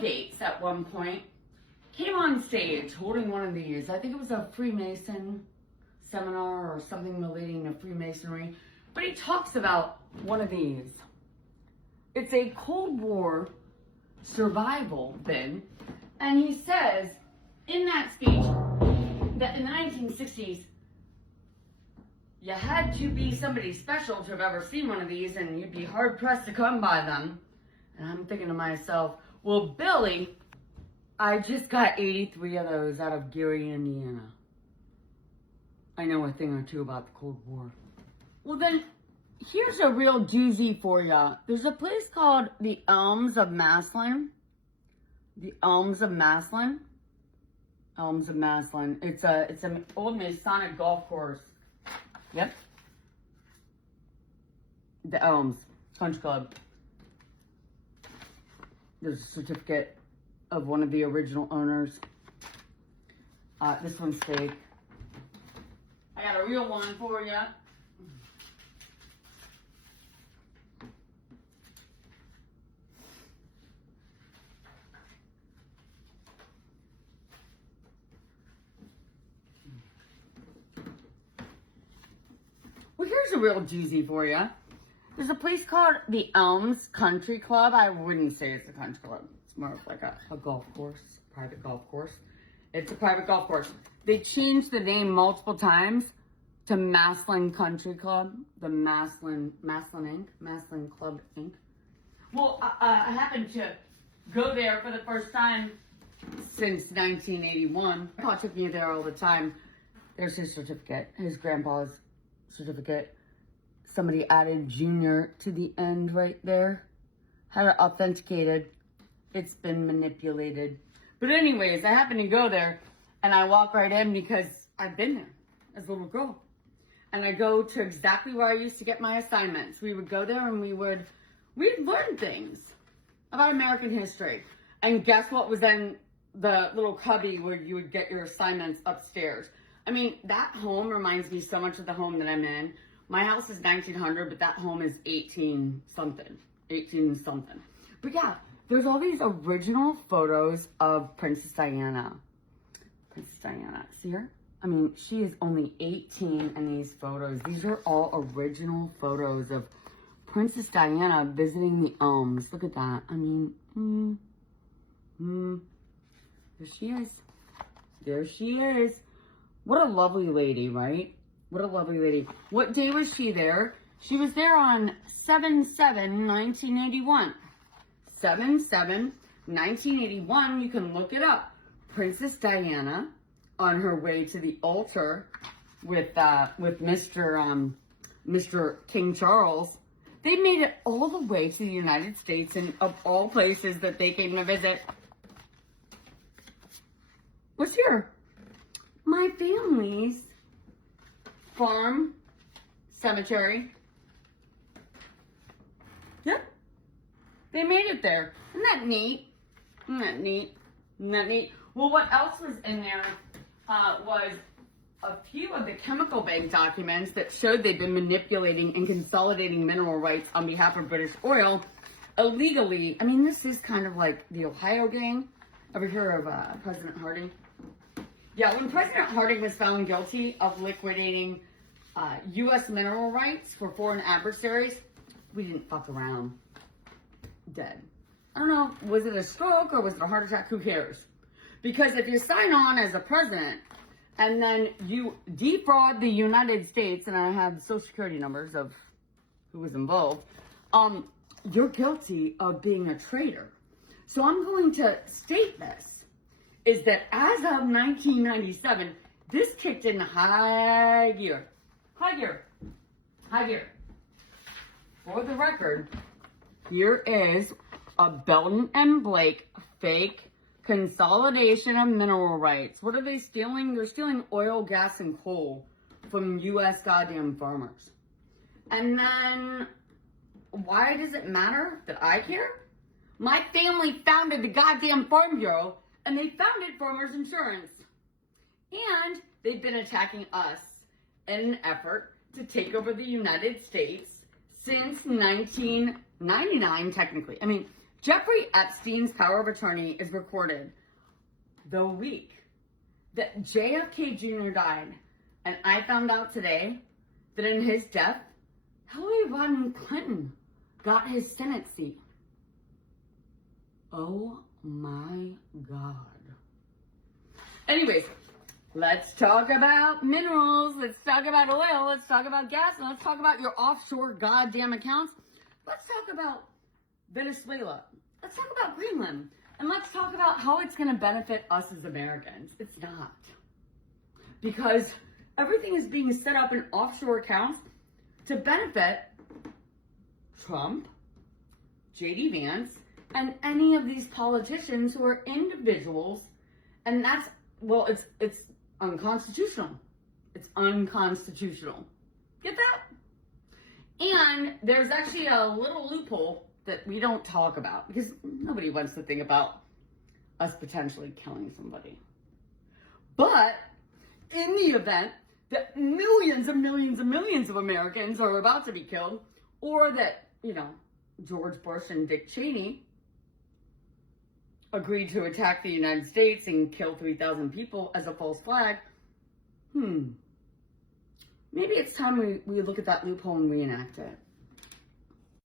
Gates at one point came on stage holding one of these. I think it was a Freemason seminar or something relating to Freemasonry. But he talks about one of these. It's a Cold War survival bin. And he says in that speech that in the 1960s, you had to be somebody special to have ever seen one of these, and you'd be hard pressed to come by them. And I'm thinking to myself, well, Billy, I just got 83 of those out of Gary, Indiana. I know a thing or two about the Cold War. Well then, here's a real doozy for ya. There's a place called the Elms of Maslin. The Elms of Maslin. Elms of Maslin. It's an old Masonic golf course. Yep. The Elms Country Club. There's a certificate of one of the original owners. This one's fake. I got a real one for you. Well, here's a real doozy for you. There's a place called the Elms Country Club. I wouldn't say it's a country club. It's more of like a golf course, private golf course. It's a private golf course. They changed the name multiple times to Maslin Country Club. The Maslin Club Inc. Well, I happened to go there for the first time since 1981. My grandpa took me there all the time. There's his certificate, his grandpa's certificate. Somebody added junior to the end right there. Had it authenticated. It's been manipulated. But anyways, I happened to go there and I walk right in because I've been there as a little girl. And I go to exactly where I used to get my assignments. We would go there and we'd learn things about American history. And guess what was in the little cubby where you would get your assignments upstairs? I mean, that home reminds me so much of the home that I'm in. My house is 1900, but that home is 18 something. But yeah, there's all these original photos of Princess Diana. Princess Diana, see her? I mean, she is only 18 in these photos. These are all original photos of Princess Diana visiting the Elms. Look at that. I mean, there she is. There she is. What a lovely lady, right? What a lovely lady. What day was she there? She was there on 7/7/1981. 7/7/1981, you can look it up. Princess Diana on her way to the altar with Mr. King Charles. They made it all the way to the United States, and of all places that they came to visit. What's here? My family's farm cemetery. Yep. They made it there. Isn't that neat? Isn't that neat? Isn't that neat? Well, what else was in there was a few of the chemical bank documents that showed they'd been manipulating and consolidating mineral rights on behalf of British Oil illegally. I mean, this is kind of like the Ohio gang. Ever hear of President Harding? Yeah, when President Harding was found guilty of liquidating U.S. mineral rights for foreign adversaries, we didn't fuck around. Dead. I don't know, was it a stroke or was it a heart attack? Who cares? Because if you sign on as a president and then you defraud the United States, and I have social security numbers of who was involved, you're guilty of being a traitor. So I'm going to state this, is that as of 1997, this kicked in high gear. High gear. High gear. For the record, here is a Belton and Blake fake consolidation of mineral rights. What are they stealing? They're stealing oil, gas, and coal from U.S. goddamn farmers. And then, why does it matter that I care? My family founded the goddamn Farm Bureau, and they founded Farmers Insurance. And they've been attacking us in an effort to take over the United States since 1999, technically. I mean, Jeffrey Epstein's power of attorney is recorded the week that JFK Jr. died. And I found out today that in his death, Hillary Rodham Clinton got his Senate seat. Oh my God. Anyways, let's talk about minerals. Let's talk about oil. Let's talk about gas. And let's talk about your offshore goddamn accounts. Let's talk about Venezuela. Let's talk about Greenland. And let's talk about how it's going to benefit us as Americans. It's not. Because everything is being set up in offshore accounts to benefit Trump, J.D. Vance, and any of these politicians who are individuals. And that's, well, it's unconstitutional. It's unconstitutional. Get that? And there's actually a little loophole that we don't talk about because nobody wants to think about us potentially killing somebody. But in the event that millions and millions and millions of Americans are about to be killed, or that, George Bush and Dick Cheney agreed to attack the United States and kill 3,000 people as a false flag, maybe it's time we look at that loophole and reenact it.